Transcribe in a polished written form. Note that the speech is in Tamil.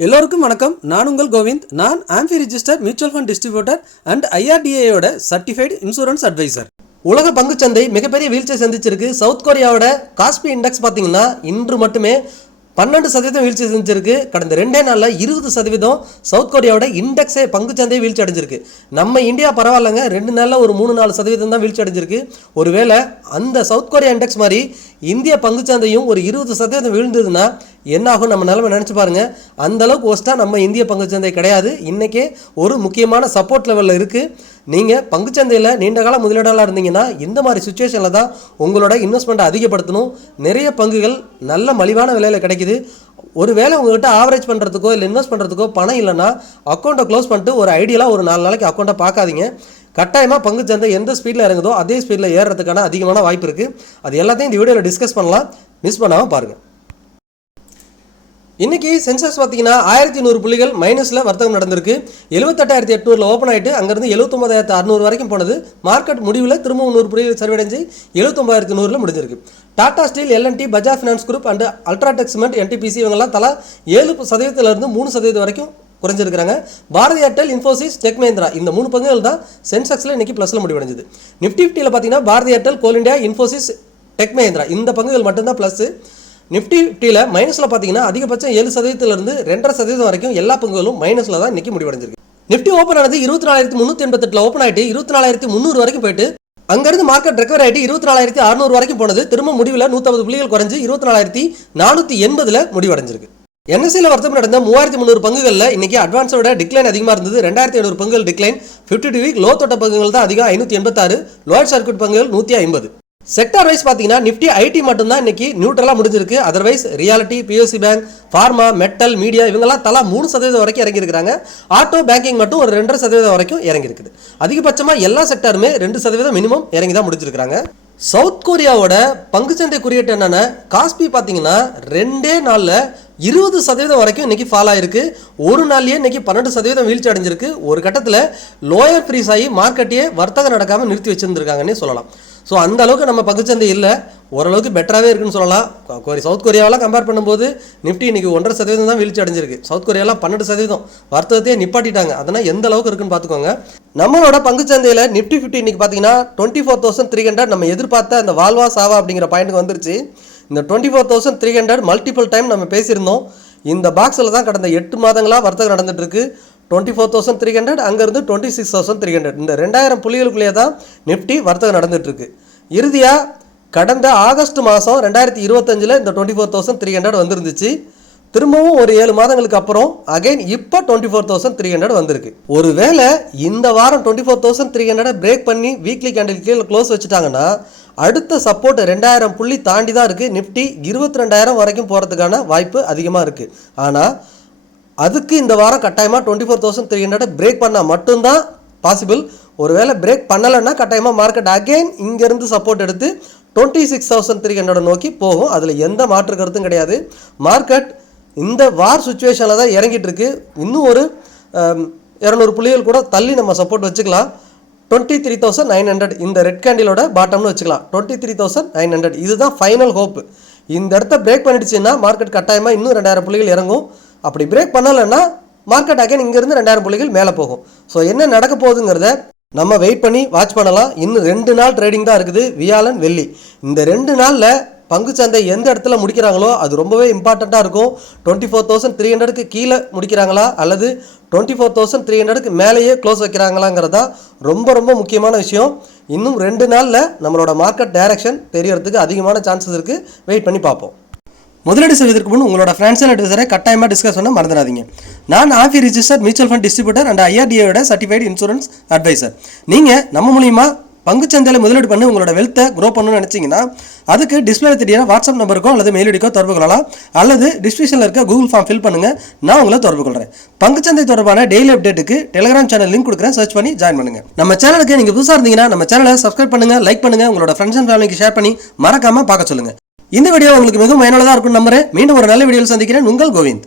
எல்லோருக்கும் வணக்கம். நான் உங்கள் கோவிந்த். நான் AMFI register mutual fund distributor and ஐஆர்டிஏயோட சர்டிஃபைடு இன்சூரன்ஸ் அட்வைசர். உலக பங்குச்சந்தை மிகப்பெரிய வீழ்ச்சியை சந்திச்சிருக்கு. சவுத் கொரியாவோட காஸ்பி இண்டெக்ஸ் பார்த்தீங்கன்னா இன்று மட்டுமே 12% வீழ்ச்சி செஞ்சிருக்கு. கடந்த 2 நாளில் 20% சவுத் கொரியாவோட இண்டெக்ஸே பங்குச்சந்தை வீழ்ச்சி அடைஞ்சிருக்கு. நம்ம இந்தியா பரவாயில்லைங்க, 2 நாளில் ஒரு 3-4% தான் வீழ்ச்சி அடைஞ்சிருக்கு. ஒருவேளை அந்த சவுத் கொரியா இண்டெக்ஸ் மாதிரி இந்திய பங்குச்சந்தையும் ஒரு 20% வீழ்ந்ததுன்னா என்ன ஆகும் நம்ம நிலைமை நினச்சி பாருங்க. அந்த அளவுக்கு ஒஸ்ட்டாக நம்ம இந்திய பங்குச்சந்தை கிடையாது. இன்றைக்கே ஒரு முக்கியமான சப்போர்ட் லெவலில் இருக்குது. நீங்கள் பங்குச்சந்தையில் நீண்ட கால முதலீடாளராக இருந்தீங்கன்னா இந்த மாதிரி சுச்சுவேஷனில் தான் உங்களோட இன்வெஸ்ட்மெண்ட்டை அதிகப்படுத்தணும். நிறைய பங்குகள் நல்ல மலிவான விலையில் கிடைக்குது. ஒரு வேளை உங்கள்கிட்ட ஆவரேஜ் பண்ணுறதுக்கோ இல்லை இன்வெஸ்ட் பண்ணுறதுக்கோ பணம் இல்லைன்னா அக்கௌண்ட்டை க்ளோஸ் பண்ணிட்டு ஒரு ஐடியலாக ஒரு 4 நாளைக்கு அக்கௌண்ட்டை பார்க்காதீங்க. கட்டாயமாக பங்குச்சந்தை எந்த ஸ்பீடில் இறங்குதோ அதே ஸ்பீடில் ஏறுறதுக்கான அதிகமான வாய்ப்பு இருக்குது. அது எல்லாத்தையும் இந்த வீடியோவில் டிஸ்கஸ் பண்ணலாம். மிஸ் பண்ணாமல் பாருங்கள். இன்றைக்கி சென்செக்ஸ் பார்த்தீங்கன்னா 1100 புள்ளிகள் மைனஸில் வர்த்தகம் நடந்திருக்கு. 78,800 ஓப்பன் ஆகிட்டு அங்கேருந்து 79,600 வரைக்கும் போனது. மார்க்கெட் முடிவில் திரும்பவும் 100 புள்ளிகள் சரிவடைஞ்சு 79,100 முடிஞ்சிருக்கு. Tata steel, L and T, Bajaj finance group and UltraTech cement, NTPC இவங்கெல்லாம் தலா 7% 3% வரைக்கும் குறைஞ்சிருக்கிறாங்க. பாரதி ஏர்டெல், இன்ஃபோசிஸ், டெக் மஹிந்திரா இந்த 3 பங்குகள் தான் சென்செக்ஸில் இன்றைக்கி ப்ளஸில் முடிவடைஞ்சது. நிஃப்டி 50ல் பார்த்தீங்கன்னா பாரதி ஏர்டெல், கோல் இண்டியா, இன்ஃபோசிஸ், டெக் மஹிந்திரா இந்த பங்குகள் மட்டும்தான் ப்ளஸ். நிஃப்டி 50ல் மைனஸில் பார்த்தீங்கன்னா அதிகபட்சம் 7%லேருந்து 2.5% வரைக்கும் எல்லா பங்குகளும் மைனஸில் தான் இன்றைக்கி முடிவடைஞ்சிருக்கு. நிஃப்டி ஓப்பன் ஆனது 24,388 ஓப்பன் ஆகிட்டு 24,300 வரைக்கும் போயிட்டு அங்கேருந்து மார்க்கெட் ரெக்கவர் ஆகிட்டு 24,600 வரைக்கும் போனது. திரும்ப முடிவில் 150 புள்ளிகள் குறைஞ்சு 24,480 முடிவடைஞ்சிருக்கு. என்எஸ்சியில் வர்த்தகம் நடந்த 3,300 பங்குகளில் இன்றைக்கி அட்வான்ஸோட டிக்ளைன் அதிகமாக இருந்தது. 2,500 பங்குகள் டிக்ளைன். 52 வீக் லோ தொட்ட பங்குகள் தான் அதிகம், 586. லோயர் சர்க்யூட் பங்குகள் 150. செக்டார் வைஸ் பார்த்தீங்கன்னா நிஃப்டி ஐடி மட்டும்தான் இன்னைக்கு நியூட்ரலாக முடிஞ்சிருக்கு. Otherwise reality, BSc bank, pharma, metal, media இவங்கெல்லாம் தலா 3% வரைக்கும் இறங்கியிருக்கிறாங்க. ஆட்டோ, பேங்கிங் மட்டும் ஒரு 2.5% வரைக்கும் இறங்கியிருக்குது. அதிகபட்சமாக எல்லா செக்டாருமே 2% மினிமம் இறங்கி தான் முடிச்சிருக்காங்க. சவுத் கொரியாவோட பங்குச்சந்தை குறியீட்டு என்னென்ன காஸ்பி பார்த்தீங்கன்னா 2 நாளில் 20% வரைக்கும் இன்றைக்கி ஃபால் ஆகிருக்கு. ஒரு நாள்லேயே இன்றைக்கி 12% வீழ்ச்சி அடைஞ்சிருக்கு. ஒரு கட்டத்தில் லோயர் ஃப்ரீஸ் ஆகி மார்க்கெட்டையே வர்த்தகம் நடக்காமல் நிறுத்தி வச்சுருந்துருக்காங்கன்னே சொல்லலாம். ஸோ அந்த அளவுக்கு நம்ம பங்குச்சந்தை இல்லை, ஓரளவுக்கு பெட்டராகவே இருக்குன்னு சொல்லலாம். சவுத் கொரியாவெல்லாம் கம்பேர் பண்ணும்போது நிஃப்டி இன்றைக்கி 1.5% தான் வீழ்ச்சி அடைஞ்சிருக்கு. சவுத் கொரியாலாம் 12% வர்த்தகத்தையே நிப்பாட்டிட்டாங்க. அதனால் எந்த அளவுக்கு இருக்குன்னு பார்த்துக்கோங்க. நம்மளோட பங்குச்சந்தையில் நிஃப்டி 50 இன்றைக்கி பார்த்தீங்கன்னா 24,300 நம்ம எதிர்பார்த்த அந்த வால்வா சாவா அப்படிங்கிற பாயிண்ட்டுக்கு வந்துருச்சு. இந்த 24,300 மல்டிபிள் டைம் நம்ம பேசியிருந்தோம். இந்த பாக்ஸில் தான் கடந்த 8 மாதங்களாக வர்த்தகம் நடந்துகிட்ருக்கு. 24,300 அங்கேருந்து 26,300 இந்த 2000 புள்ளிகளுக்குள்ளேயே தான் நிஃப்டி வர்த்தகம் நடந்துகிட்ருக்கு. இறுதியாக கடந்த ஆகஸ்ட் மாதம் 2025 இந்த 24,300 வந்துருந்துச்சு. திரும்பவும் ஒரு 7 மாதங்களுக்கு அப்புறம் அகைன் இப்போ 24,300 வந்திருக்கு. ஒருவேளை இந்த வாரம் 24,300 பிரேக் பண்ணி வீக்லி கேண்டில் கீழே க்ளோஸ் வச்சுட்டாங்கன்னா அடுத்த சப்போர்ட் 2000 புள்ளி தாண்டி தான் இருக்குது. நிஃப்டி 22,000 வரைக்கும் போகிறதுக்கான வாய்ப்பு அதிகமாக இருக்குது. ஆனால் அதுக்கு இந்த வாரம் கட்டாயமாக 24,300 பிரேக் பண்ணால் மட்டும்தான் பாசிபிள். ஒருவேளை பிரேக் பண்ணலைன்னா கட்டாயமாக மார்க்கெட் அகெயின் இங்கேருந்து சப்போர்ட் எடுத்து 26,300 நோக்கி போகும். அதில் எந்த மாற்று கருத்தும் கிடையாது. மார்க்கெட் இந்த வார் சுச்சுவேஷனில் தான் இறங்கிட்டு இருக்கு. இன்னும் ஒரு 200 புள்ளிகள் கூட தள்ளி நம்ம சப்போர்ட் வச்சுக்கலாம். 23,900 இந்த ரெட் கேண்டிலோட பாட்டம்னு வச்சுக்கலாம். 23,900 இதுதான் ஃபைனல் ஹோப். இந்த இடத்த பிரேக் பண்ணிடுச்சுன்னா மார்க்கெட் கட்டாயமாக இன்னும் 2,000 புள்ளிகள் இறங்கும். அப்படி பிரேக் பண்ணலைன்னா மார்க்கெட் அகைன் இங்கேருந்து 2,000 புள்ளிகள் மேலே போகும். ஸோ என்ன நடக்க போகுதுங்கிறத நம்ம வெயிட் பண்ணி வாட்ச் பண்ணலாம். இன்னும் 2 நாள் ட்ரேடிங் தான் இருக்குது, வியாழன் வெள்ளி. இந்த 2 நாளில் பங்குச்சந்தை எந்த இடத்துல முடிக்கிறாங்களோ அது ரொம்பவே இம்பார்ட்டண்ட்டாக இருக்கும். 24,300க்கு கீழே முடிக்கிறாங்களா அல்லது 24,300க்கு மேலேயே க்ளோஸ் வைக்கிறாங்களாங்கிறதா ரொம்ப ரொம்ப முக்கியமான விஷயம். இன்னும் 2 நாளில் நம்மளோட மார்க்கெட் டைரக்ஷன் தெரியறதுக்கு அதிகமான சான்சஸ் இருக்குது. வெயிட் பண்ணி பார்ப்போம். முதலீடு செய்வதற்கு முன் உங்களோட ஃப்ரெண்ட்ஸ் அண்ட் அட்வைசரை கட்டாயமாக டிஸ்கஸ் பண்ண மறந்துடாதீங்க. நான் AMFI register mutual fund distributor and ஐஆர்டிஏயோட சர்டிஃபைடு இன்சூரன்ஸ் அட்வைசர். நீங்கள் நம்ம மூலிமா பங்குச்சந்தையில் முதலீடு பண்ணி உங்களோட வெல்த்தை க்ரோ பண்ணணும்னு நினச்சிங்கன்னா அதுக்கு டிஸ்பிளே தெரியற வாட்ஸ்அப் நம்பருக்கோ அல்லது மெயில் ஐடிக்கோ தொடர்பு கொள்ளலாம். அல்லது டிஸ்கிரிப்ஷனில் இருக்க கூகுள் ஃபார்ம் ஃபில் பண்ணுங்கள், நான் உங்களை தொடர்பு கொள்கிறேன். பங்குச்சந்தை தொடர்பான டெய்லி அப்டேட்டுக்கு டெலிகிராம் சேனல் லிங்க் கொடுக்குறேன், சர்ச் பண்ணி ஜாயின் பண்ணுங்கள். நம்ம சேனலுக்கு நீங்கள் புதுசாக இருந்தீங்கன்னா நம்ம சேனலை சப்ஸ்கிரைப் பண்ணுங்கள், லைக் பண்ணுங்கள், உங்களோட ஃப்ரெண்ட்ஸ் அண்ட் ஃபேமிலிக்கு ஷேர் பண்ணி மறக்காமல் பார்க்க சொல்லுங்கள். இந்த வீடியோ உங்களுக்கு மிகவும் பயனுள்ளதாக இருக்கும் நம்புறேன். மீண்டும் ஒரு நல்ல வீடியோவில் சந்திக்கிறேன். உங்கள் கோவிந்த்.